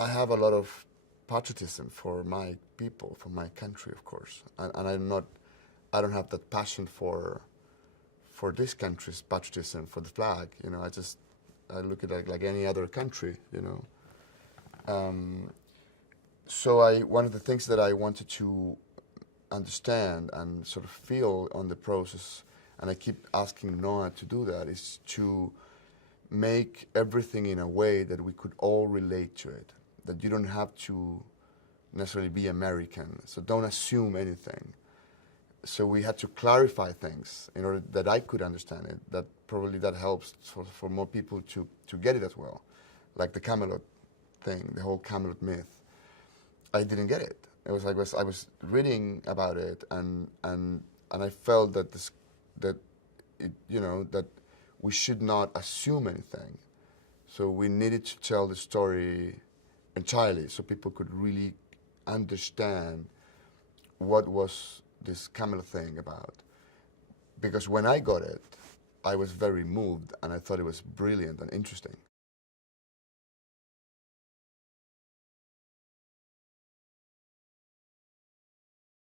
I have a lot of patriotism for my people, for my country, of course, and I don't have that passion for this country's patriotism for the flag. You know, I look at it like any other country. You know, so one of the things that I wanted to understand and sort of feel on the process, and I keep asking Noah to do that, is to make everything in a way that we could all relate to it, that you don't have to necessarily be American, so don't assume anything. So we had to clarify things in order that I could understand it, that probably that helps for more people to get it as well. Like the Camelot thing, the whole Camelot myth. I didn't get it. It was like I was reading about it, and I felt that that we should not assume anything. So we needed to tell the story entirely, so people could really understand what was this Camelot thing about. Because when I got it, I was very moved, and I thought it was brilliant and interesting.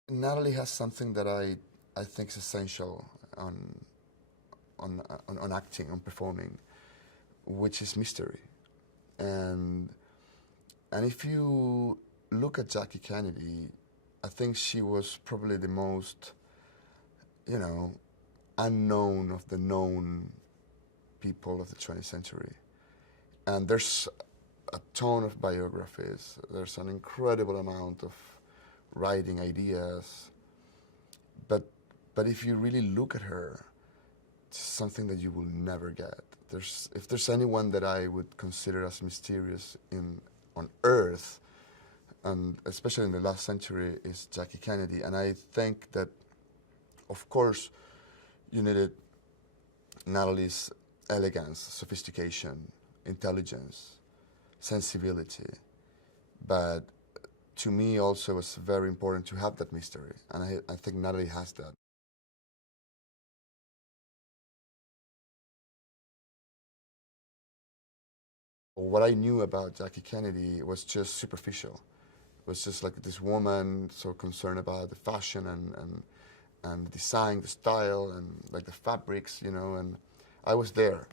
Natalie has something that I think is essential on acting, on performing, which is mystery. And if you look at Jackie Kennedy, I think she was probably the most, unknown of the known people of the 20th century. And there's a ton of biographies. There's an incredible amount of writing ideas. But if you really look at her, it's something that you will never get. If there's anyone that I would consider as mysterious on Earth, and especially in the last century, is Jackie Kennedy. And I think that, of course, you needed Natalie's elegance, sophistication, intelligence, sensibility. But to me also it's very important to have that mystery. And I think Natalie has that. What I knew about Jackie Kennedy was just superficial. It was just like this woman so concerned about the fashion and the design, the style, and like the fabrics, and I was there.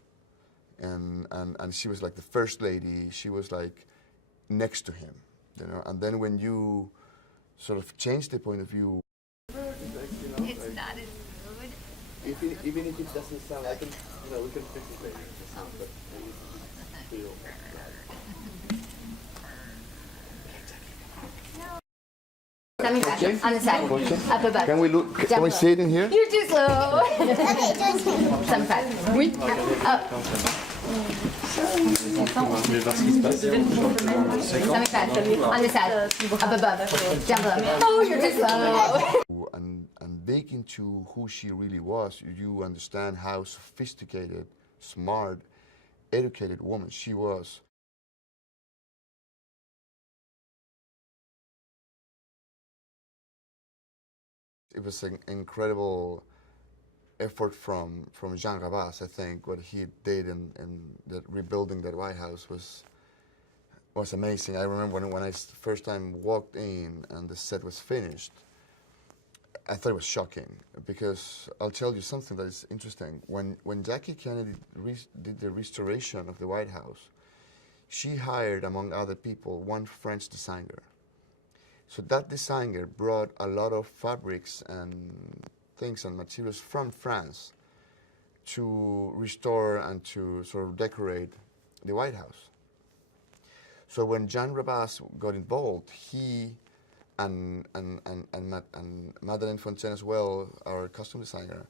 And she was like the first lady. She was like next to him, and then when you sort of change the point of view. It's not as rude. Even if it doesn't sound like it, we can fix it later. But feel Okay. On the side. Up above. Can we look? Can Down we below. see it in here? You're too slow. Okay, just 75. Oui. Up. 75. On the side. Up above. Down below. Oh, you're too slow. And dig into who she really was, you understand how sophisticated, smart, educated woman she was. It was an incredible effort from Jean Rabas. I think what he did in the rebuilding that White House was amazing. I remember when I first time walked in and the set was finished, I thought it was shocking, because I'll tell you something that is interesting. When Jackie Kennedy did the restoration of the White House, she hired, among other people, one French designer. So that designer brought a lot of fabrics and things and materials from France to restore and to sort of decorate the White House. So when Jean Rabas got involved, he and Madeleine Fontaine as well, our costume designer,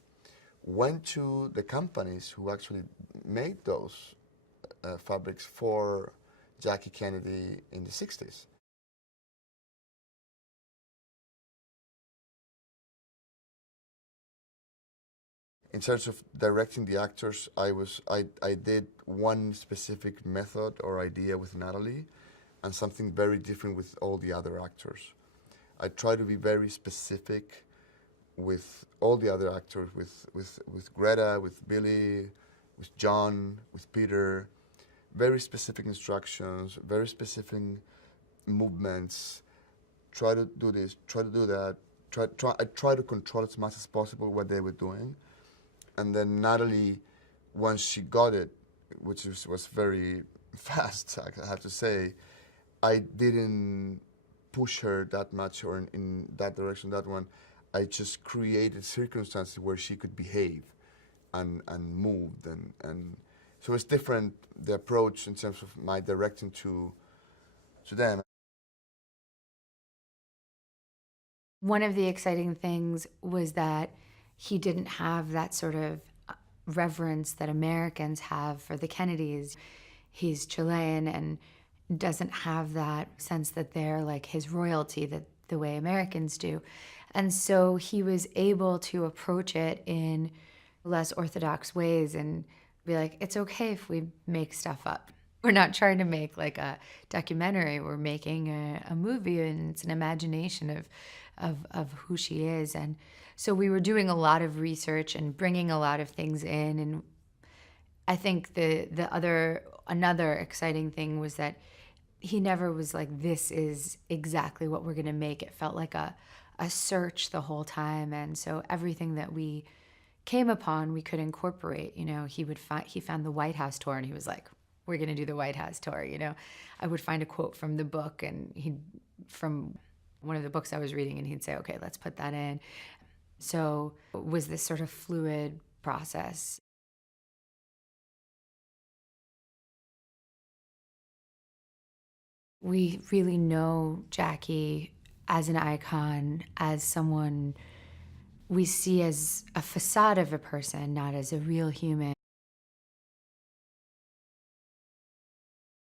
went to the companies who actually made those fabrics for Jackie Kennedy in the 60s. In terms of directing the actors, I did one specific method or idea with Natalie, and something very different with all the other actors. I try to be very specific with all the other actors, with Greta, with Billy, with John, with Peter. Very specific instructions, very specific movements, try to do this, try to do that. I try to control as much as possible what they were doing. And then Natalie, once she got it, which was very fast, I have to say, I didn't push her that much or in that direction, that one. I just created circumstances where she could behave and moved. And so it's different, the approach in terms of my directing to them. One of the exciting things was that he didn't have that sort of reverence that Americans have for the Kennedys. He's Chilean and doesn't have that sense that they're like his royalty that the way Americans do. And so he was able to approach it in less orthodox ways and be like, it's okay if we make stuff up. We're not trying to make like a documentary. We're making a movie, and it's an imagination of who she is. And so we were doing a lot of research and bringing a lot of things in. And I think another exciting thing was that he never was like, this is exactly what we're going to make. It felt like a search the whole time. And so everything that we came upon, we could incorporate. You know, he found the White House tour and he was like, we're going to do the White House tour. You know, I would find a quote from the book and from one of the books I was reading, and he'd say, okay, let's put that in. So it was this sort of fluid process. We really know Jackie as an icon, as someone we see as a facade of a person, not as a real human.